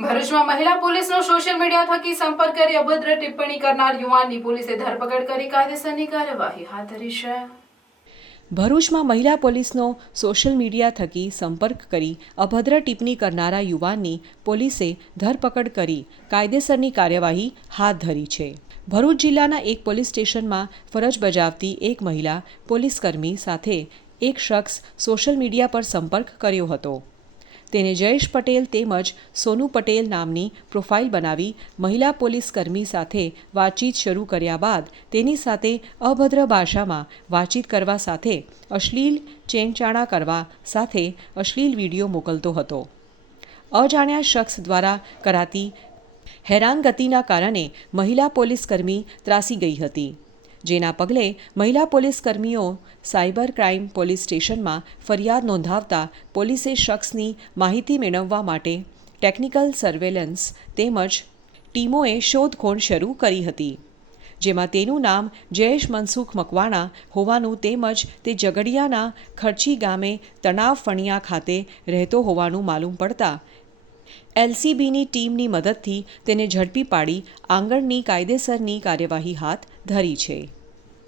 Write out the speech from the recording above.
ભરૂચમાં મહિલા પોલીસનો સોશિયલ મીડિયા થકી સંપર્ક કરી અભદ્ર ટિપ્પણી કરનાર યુવાનની પોલીસે ધરપકડ કરી કાયદેસરની કાર્યવાહી હાથ ધરી છે। ભરૂચમાં મહિલા પોલીસનો સોશિયલ મીડિયા થકી સંપર્ક કરી અભદ્ર ટિપ્પણી કરનારા યુવાનની પોલીસે ધરપકડ કરી કાયદેસરની કાર્યવાહી હાથ ધરી છે। ભરૂચ જિલ્લાના એક પોલીસ સ્ટેશનમાં ફરજ બજાવતી એક મહિલા પોલીસકર્મી સાથે એક શખ્સ સોશિયલ મીડિયા પર સંપર્ક કર્યો હતો। તેને જયેશ પટેલ તેમજ સોનુ પટેલ નામની પ્રોફાઇલ બનાવી મહિલા પોલીસકર્મી સાથે વાતચીત શરૂ કર્યા બાદ તેની સાથે અભદ્ર ભાષામાં વાતચીત કરવા સાથે અશ્લીલ ચેનચાણા કરવા સાથે અશ્લીલ વિડીયો મોકલતો હતો। અજાણ્યા શખ્સ દ્વારા કરાતી હેરાનગતિના કારણે મહિલા પોલીસકર્મી ત્રાસી ગઈ હતી, જેના પગલે મહિલા પોલીસકર્મીઓ સાયબર ક્રાઇમ પોલીસ સ્ટેશનમાં ફરિયાદ નોંધાવતા પોલીસે શખ્સની માહિતી મેળવવા માટે ટેકનિકલ સર્વેલન્સ તેમજ ટીમોએ શોધખોળ શરૂ કરી હતી, જેમાં તેનું નામ જયેશ મનસુખ મકવાણા હોવાનું તેમજ તે ઝઘડિયાના ખર્ચી ગામે તણાવ ફણિયા ખાતે રહેતો હોવાનું માલુમ પડતા એલસીબીની ટીમની મદદથી તેને ઝડપી પાડી આગળની કાયદેસરની કાર્યવાહી હાથ ધરી છે।